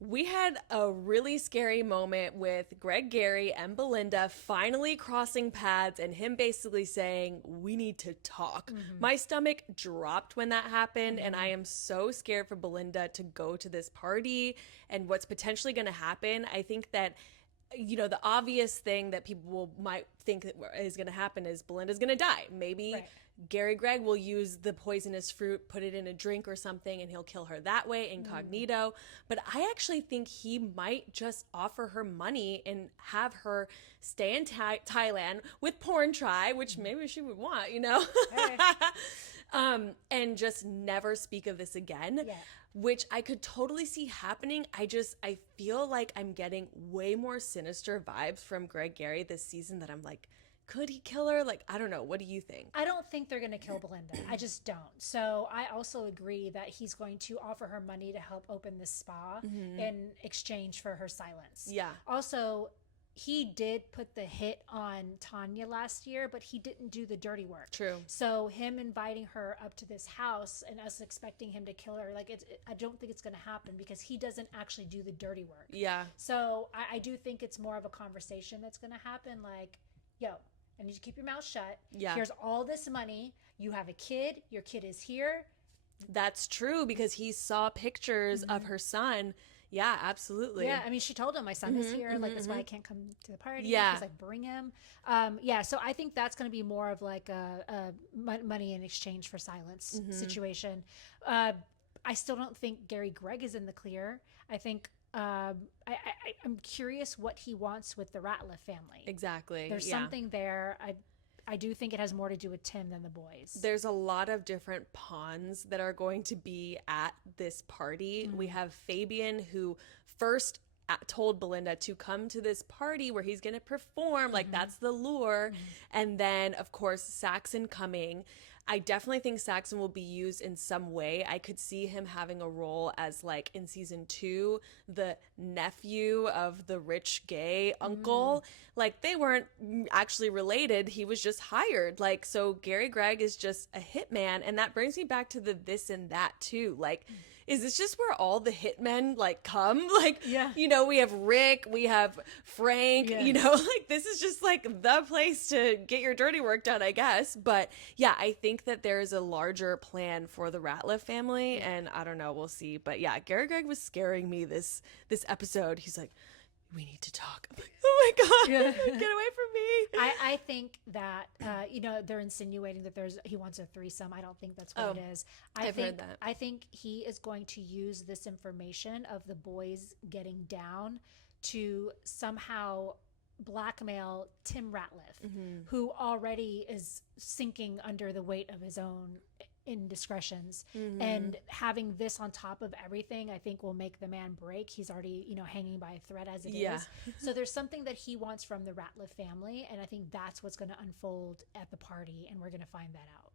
We had a really scary moment with Greg Gary and Belinda finally crossing paths and him basically saying, "We need to talk." My stomach dropped when that happened, and I am so scared for Belinda to go to this party and what's potentially going to happen. I think that the obvious thing that might think that is going to happen is Belinda's going to die. Maybe Right. Gary Gregg will use the poisonous fruit, put it in a drink or something, and he'll kill her that way, incognito. But I actually think he might just offer her money and have her stay in Thailand with porn try, which maybe she would want. Hey. And just never speak of this again. Yeah. Which I could totally see happening. I feel like I'm getting way more sinister vibes from Greg Gary this season that I'm like, could he kill her? Like, I don't know. What do you think? I don't think they're going to kill Belinda. I just don't. So I also agree that he's going to offer her money to help open this spa in exchange for her silence. Yeah. Also, he did put the hit on Tanya last year, but he didn't do the dirty work. True. So him inviting her up to this house and us expecting him to kill her, like I don't think it's going to happen because he doesn't actually do the dirty work. Yeah. So I do think it's more of a conversation that's going to happen. Like, yo, I need you to keep your mouth shut. Yeah. Here's all this money. You have a kid. Your kid is here. That's true because he saw pictures of her son. Yeah, absolutely. Yeah, I mean, she told him my son is here. Like, that's why I can't come to the party. Yeah. She's like, bring him. Yeah, so I think that's going to be more of like a money in exchange for silence situation. I still don't think Gary Gregg is in the clear. I think I'm curious what he wants with the Ratliff family. Exactly. There's something there. I do think it has more to do with Tim than the boys. There's a lot of different pawns that are going to be at this party. We have Fabian, who first told Belinda to come to this party where he's going to perform. Like, that's the lure. And then, of course, Saxon coming. I definitely think Saxon will be used in some way. I could see him having a role as, like, in season 2, the nephew of the rich gay uncle. Like, they weren't actually related. He was just hired. Like, so Gary Gregg is just a hitman. And that brings me back to the this and that, too. Like, is this just where all the hitmen like come? Like, Yeah. we have Rick, we have Frank, Yeah. like this is just like the place to get your dirty work done, I guess. But yeah, I think that there's a larger plan for the Ratliff family, and I don't know, we'll see. But yeah, Gary Gregg was scaring me this episode. He's like, we need to talk. I'm like, oh my God, Yeah. get away from me. I think that they're insinuating that he wants a threesome. I don't think that's what it is. I've heard that. I think he is going to use this information of the boys getting down to somehow blackmail Tim Ratliff, who already is sinking under the weight of his own indiscretions, and having this on top of everything, I think will make the man break. He's already hanging by a thread as it is. So there's something that he wants from the Ratliff family, and I think that's what's going to unfold at the party, and we're going to find that out.